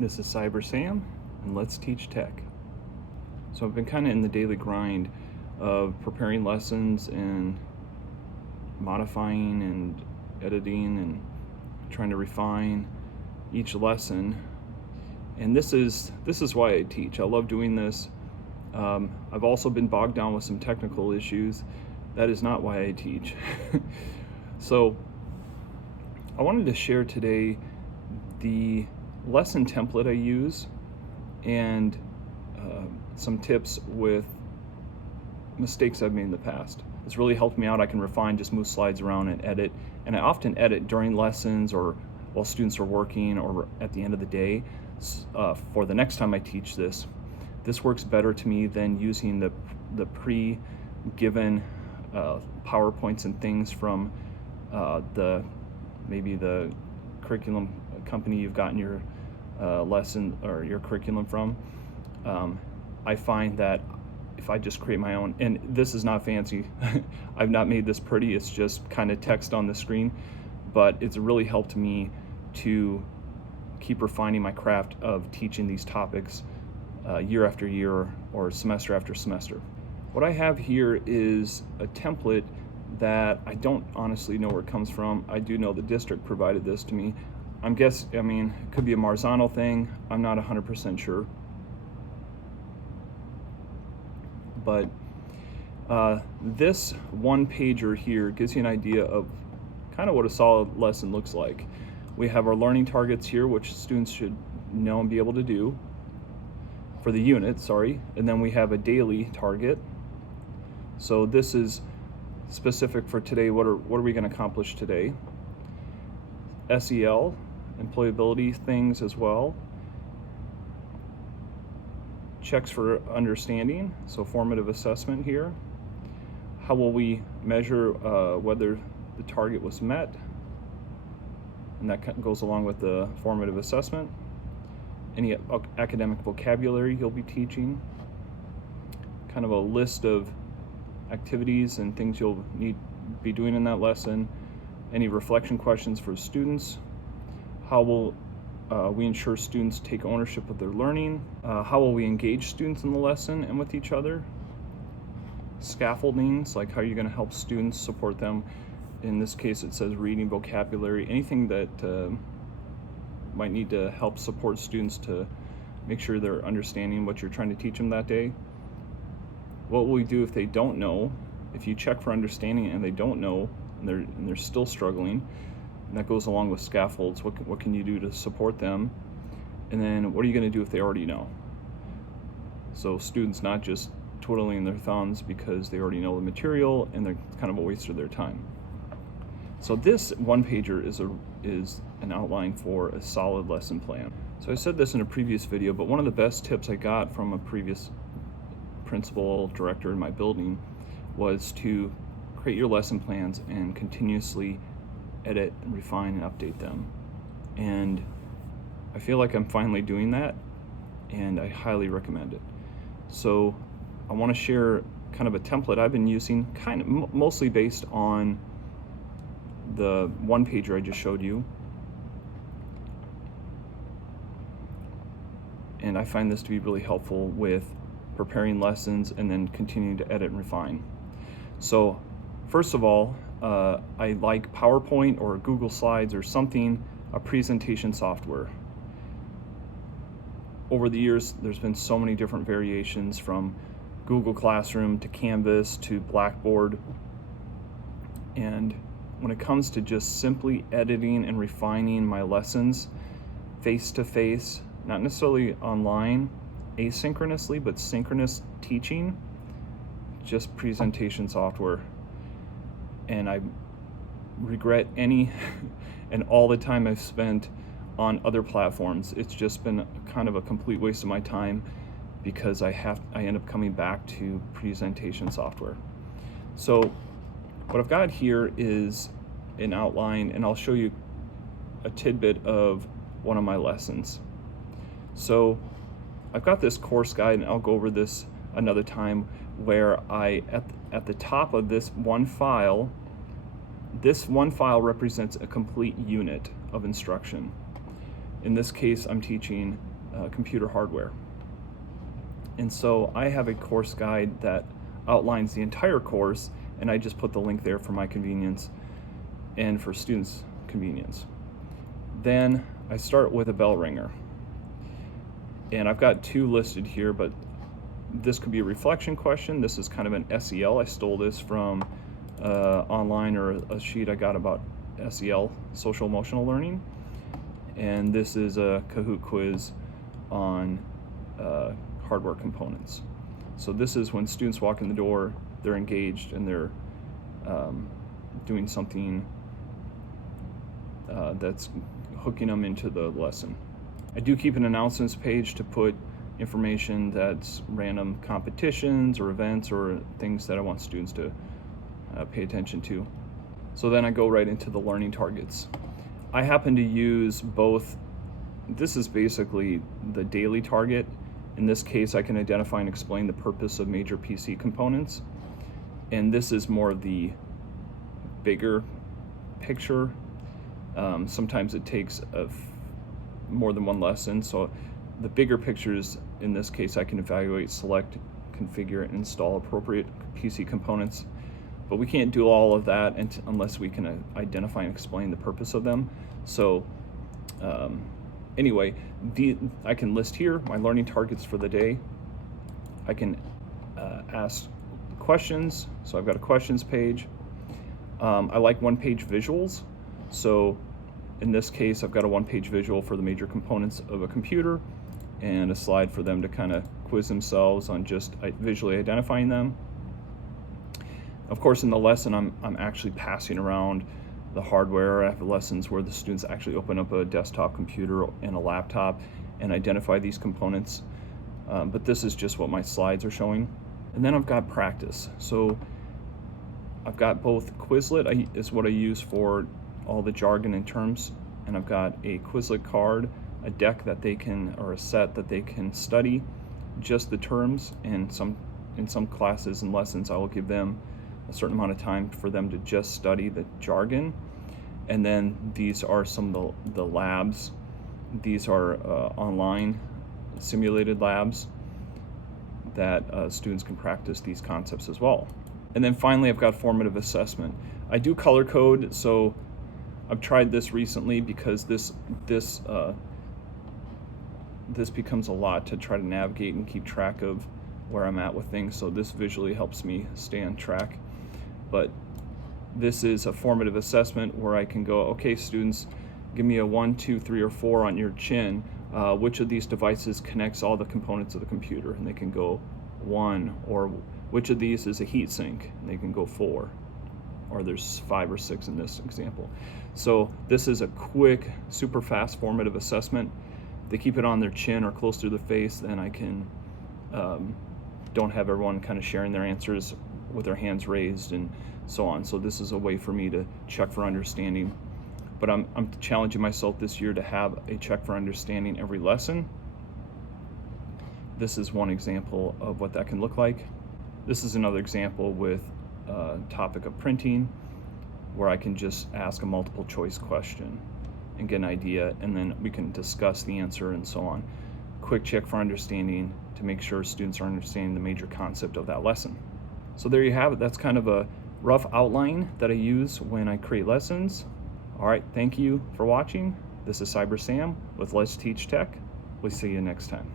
This is Cyber Sam, and let's teach tech. So I've been kind of in the daily grind of preparing lessons and modifying and editing and trying to refine each lesson. And this is why I teach. I love doing this. I've also been bogged down with some technical issues. That is not why I teach. So I wanted to share today the lesson template I use and some tips with mistakes I've made in the past. It's really helped me out. I can refine, just move slides around and edit. And I often edit during lessons or while students are working or at the end of the day for the next time I teach this. This works better to me than using the pre-given PowerPoints and things from maybe the curriculum company you've gotten your lesson or your curriculum from. I find that if I just create my own, and this is not fancy, I've not made this pretty, it's just kind of text on the screen, but it's really helped me to keep refining my craft of teaching these topics year after year or semester after semester. What I have here is a template that I don't honestly know where it comes from. I do know the district provided this to me. It could be a Marzano thing. I'm not 100% sure. But this one pager here gives you an idea of kind of what a solid lesson looks like. We have our learning targets here, which students should know and be able to do for the unit, and then we have a daily target. So this is specific for today. What are we going to accomplish today? SEL, employability things as well. Checks for understanding, so formative assessment here. How will we measure whether the target was met? And that goes along with the formative assessment. Any academic vocabulary you'll be teaching. Kind of a list of activities and things you'll need to be doing in that lesson. Any reflection questions for students. How will we ensure students take ownership of their learning? How will we engage students in the lesson and with each other? Scaffoldings, like how are you going to help students, support them? In this case it says reading, vocabulary, anything that might need to help support students to make sure they're understanding what you're trying to teach them that day. What will we do if they don't know? If you check for understanding and they don't know and they're still struggling, and that goes along with scaffolds. What can you do to support them? And then what are you going to do if they already know? So students not just twiddling their thumbs because they already know the material and they're kind of a waste of their time. So this one pager is an outline for a solid lesson plan. So I said this in a previous video, but one of the best tips I got from a previous principal director in my building was to create your lesson plans and continuously edit, refine, and update them. And I feel like I'm finally doing that, and I highly recommend it. So I want to share kind of a template I've been using, kind of mostly based on the one pager I just showed you. And I find this to be really helpful with preparing lessons and then continuing to edit and refine. So first of all, I like PowerPoint or Google Slides or something, a presentation software. Over the years, there's been so many different variations from Google Classroom to Canvas to Blackboard. And when it comes to just simply editing and refining my lessons face-to-face, not necessarily online, asynchronously, but synchronous teaching, just presentation software. And I regret any and all the time I've spent on other platforms. It's just been kind of a complete waste of my time because I end up coming back to presentation software. So what I've got here is an outline, and I'll show you a tidbit of one of my lessons. So I've got this course guide, and I'll go over this another time, where I, at the top of this one file represents a complete unit of instruction. In this case, I'm teaching computer hardware. And so I have a course guide that outlines the entire course, and I just put the link there for my convenience and for students' convenience. Then I start with a bell ringer. And I've got 2 listed here, but this could be a reflection question. This is kind of an SEL. I stole this from online, or a sheet I got about SEL, social emotional learning. And this is a Kahoot quiz on hardware components. So this is when students walk in the door, they're engaged, and they're doing something that's hooking them into the lesson. I do keep an announcements page to put information that's random competitions or events or things that I want students to pay attention to. So then I go right into the learning targets. I happen to use both. This is basically the daily target. In this case, I can identify and explain the purpose of major PC components. And this is more of the bigger picture. Sometimes it takes more than one lesson. So the bigger pictures, in this case, I can evaluate, select, configure, and install appropriate PC components. But we can't do all of that unless we can identify and explain the purpose of them. So anyway, I can list here my learning targets for the day. I can ask questions. So I've got a questions page. I like one-page visuals. So in this case, I've got a one-page visual for the major components of a computer and a slide for them to kind of quiz themselves on just visually identifying them. Of course, in the lesson, I'm actually passing around the hardware. I have lessons where the students actually open up a desktop computer and a laptop and identify these components. But this is just what my slides are showing. And then I've got practice. So I've got both Quizlet is what I use for all the jargon and terms, and I've got a Quizlet card, a deck that they can, or a set that they can study just the terms, and in some classes and lessons I will give them a certain amount of time for them to just study the jargon. And then these are some of the labs. These are online simulated labs that students can practice these concepts as well. And then finally, I've got formative assessment. I do color code, so I've tried this recently because this becomes a lot to try to navigate and keep track of where I'm at with things. So this visually helps me stay on track. But this is a formative assessment where I can go, okay, students, give me a 1, 2, 3, or 4 on your chin. Which of these devices connects all the components of the computer? And they can go 1. Or which of these is a heat sink? And they can go 4. Or there's 5 or 6 in this example. So this is a quick, super fast formative assessment. If they keep it on their chin or close to the face, then I can don't have everyone kind of sharing their answers with their hands raised and so on. So this is a way for me to check for understanding. But I'm challenging myself this year to have a check for understanding every lesson. This is one example of what that can look like. This is another example with topic of printing, where I can just ask a multiple choice question and get an idea, and then we can discuss the answer and so on. Quick check for understanding to make sure students are understanding the major concept of that lesson. So there you have it. That's kind of a rough outline that I use when I create lessons. All right, thank you for watching. This is Cyber Sam with Let's Teach Tech. We'll see you next time.